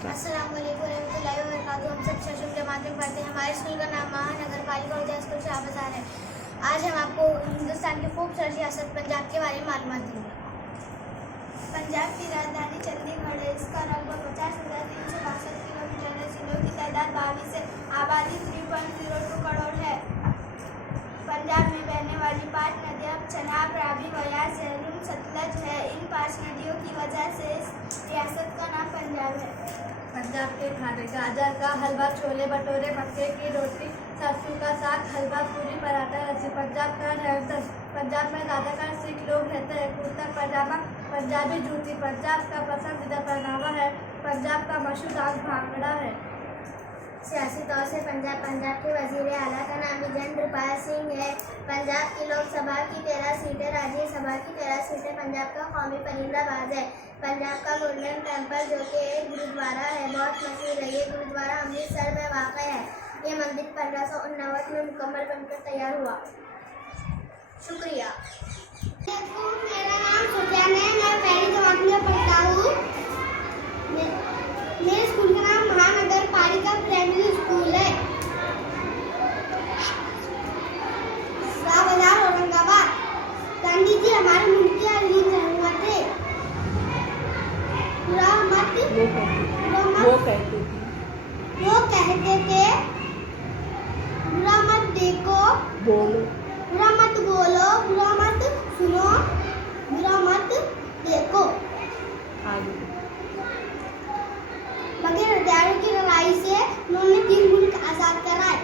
अस्सलाम वालेकुम रहमतुल्लाहि व बरकातुहू। हम सब छठवीं जमात में पढ़ते हैं। हमारे स्कूल का नाम महानगर पालिका उदय स्कूल शाह बाजार है। आज हम आपको हिंदुस्तान की खूबसूरत रियासत पंजाब के बारे में मालूमात देंगे। पंजाब की राजधानी चंडीगढ़ है। इसका लगभग 50,362 किलोमीटर है। जिलों की तादाद 22 है। आबादी 3.02 करोड़ है। पंजाब में बहने वाली 5 नदियाँ चनाब, रावी, बयास, झेलम, सतलज है। इन 5 नदियों की वजह से इस रियासत का नाम पंजाब है। पंजाब के खाने गाजर का हलवा, छोले भटूरे, मक्के की रोटी, सरसों का साग, हलवा पूरी, पराठा, लस्सी। पंजाब का रहन। पंजाब में ज़्यादातर सिख लोग रहते हैं। कुर्ता पजामा, पंजाबी जूती पंजाब का पसंदीदा पहनावा है। पंजाब का मशहूर डांस भांगड़ा है। सियासी तौर से पंजाब के वज़ीर आला का नाम विजेंद्र पाल सिंह है। पंजाब की लोकसभा की 13 सीटें, राज्यसभा की 13 सीटें। पंजाब का कौमी परिंदा बाज है। पंजाब का गोल्डन टेम्पल जो कि एक गुरुद्वारा है, बहुत मशहूर है। ये गुरुद्वारा अमृतसर में वाक़ है। ये मंदिर 1559 में मुकम्मल बनकर तैयार हुआ। शुक्रिया। मेरा नाम सुफियान है। मैं पहली जमात में पढ़ता हूँ। मेरे स्कूल का नाम महानगर पालिका प्राइमरी स्कूल है, शाह बाजार, औरंगाबाद। गांधी जी हमारे मुल्क के अजीम रहनुमा थे। वो कहते थे बुरा मत देखो, बुरा मत बोलो, बुरा मत सुनो, बुरा मत देखो। बगैर हथियारों की लड़ाई से उन्होंने 3 मुल्क आजाद कराए।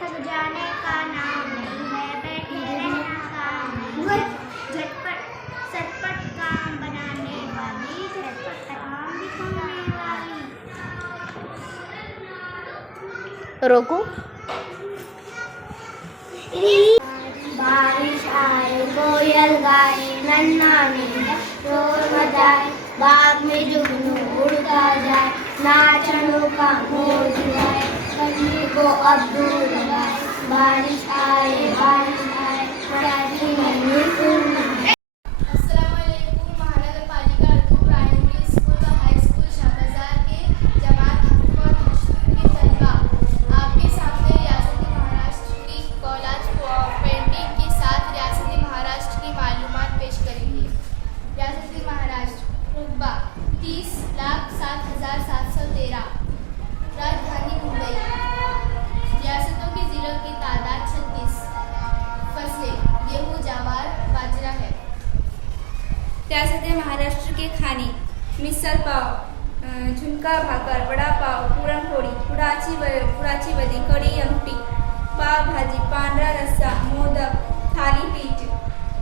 थक जाने का नाम नहीं है, बैठे रहना काम नहीं है। झटपट सटपट काम बनाने वाली, झटपट काम दिखाने वाली। रोको। बारिश आए, कोयल गाए, नन्हा नींदा शोर मचाए, बाग में जुगनू उड़ता जाए, नाचनों का मोर जुड़ाए, कन्नी को अब दूर लगाए। बारिश आए, प्यारी नन्ही पूर्णा। अस्सलाम वालेकुम। महानगर पालिका उर्दू प्राइमरी स्कूल व हाई स्कूल शाह बाजार के जमात और हश्र के तलबा आपके सामने रियासत महाराष्ट्र की कॉलेज पेंटिंग के साथ रियासत महाराष्ट्र की मालूमात पेश करेंगे। रियासत महाराष्ट्र रुतबा 30,07,713। राजधानी मुंबई। रियासतों के जिलों की तादाद 36। फसलें गेहूँ, ज्वार, बाजरा है। रियासत महाराष्ट्र के खाने मिसल पाव, झुणका भाकर, वड़ा पाव, पुरणपोळी, पुराची वडी, कढी आमटी, पाव भाजी, पांढरा रस्सा, मोदक, थालीपीठ।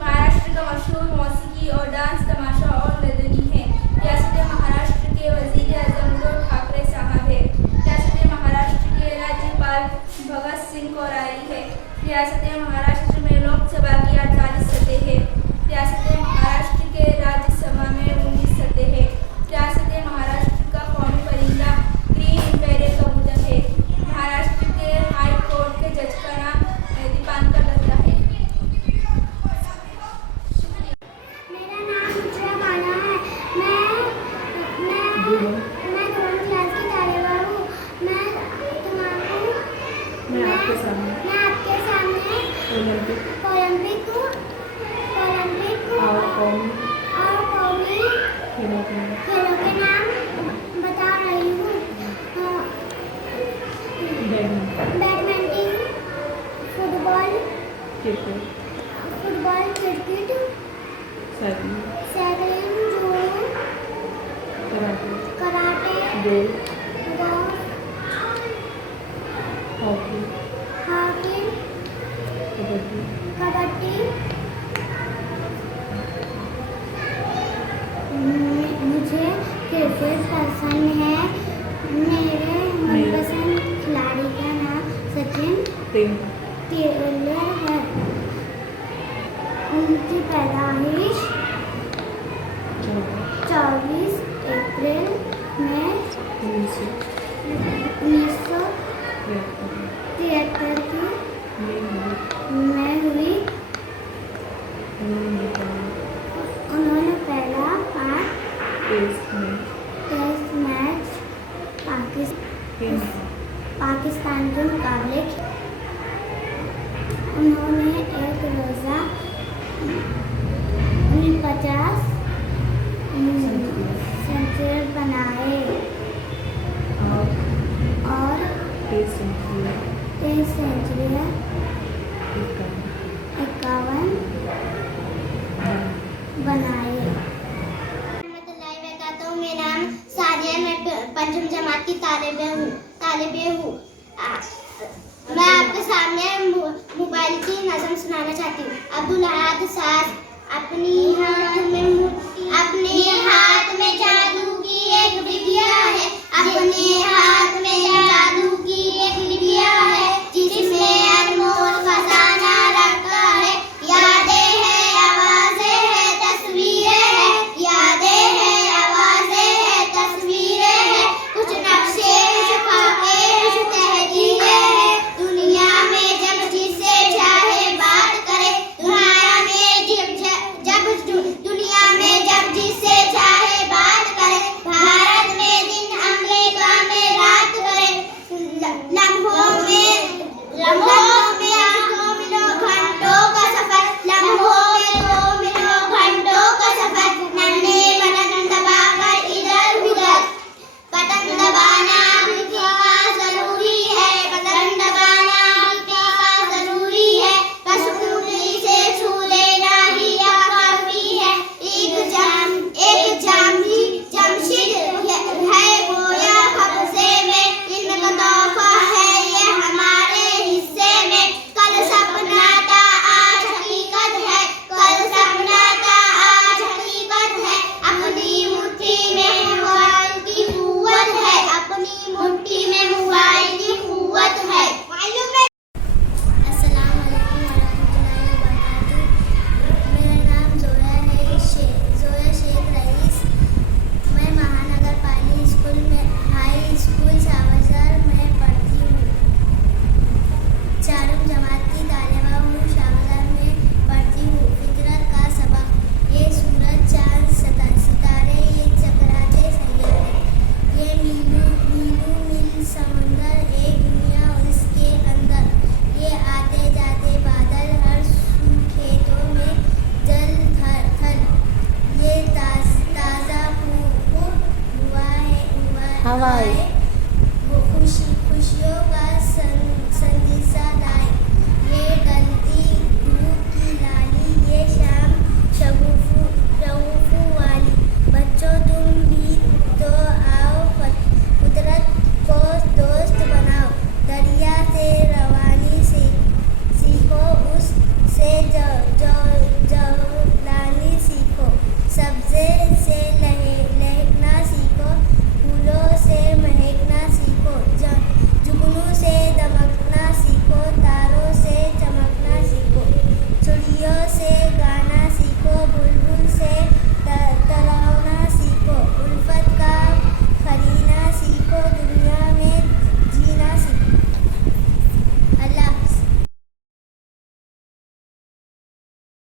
महाराष्ट्र का मशहूर मौसीकी और डांस तमाशा और लदनी है। रियासत महाराष्ट्र के वजीर आजम उद्धव ठाकरे साहब है। रियासत महाराष्ट्र के राज्यपाल भगत सिंह कोश्यारी है। रियासत महाराष्ट्र में लोकसभा की 48 सीटें हैं। रियासत महाराष्ट्र के राज्यसभा में 19 सीटें हैं। रियासत महाराष्ट्र का कौमी परिंदा ग्रीन इम्पेरियल कबूतर है। महाराष्ट्र के हाई कोर्ट के जज का नाम दीपांकर दत्ता है। मेरा नाम उज्ज्वला खाना है। मैं 2वीं क्लास की तालिबा हूँ। मैं आपके सामने ओलंपिक और कौमी खेलों के नाम बता रही हूँ। बैडमिंटन, फुटबॉल, क्रिकेट, साइकिलिंग, जुडो, कराटे, गोल्फ, हॉकी, कबड्डी। मुझे क्रिकेट पसंद है। मेरे मनपसंद खिलाड़ी का नाम सचिन तेंदुलकर है। उनकी पैदाइश 24 अप्रैल में 1973 की में हुई। उन्होंने पहला टेस्ट मैच पाकिस्तान के मुकाबले खेला। उन्होंने एक रोज़ा 50 सेंचुरी बनाए और 3 सेंचुरियाँ 51 बनाए। मेरा नाम सादिया, मैं पंचम जमात की तालिबे हूँ। मैं आपके सामने मोबाइल की नज़म सुनाना चाहती हूँ। अब्दुल अहद साज अपने हाथ में जादू की एक विद्या है, अपने हाथ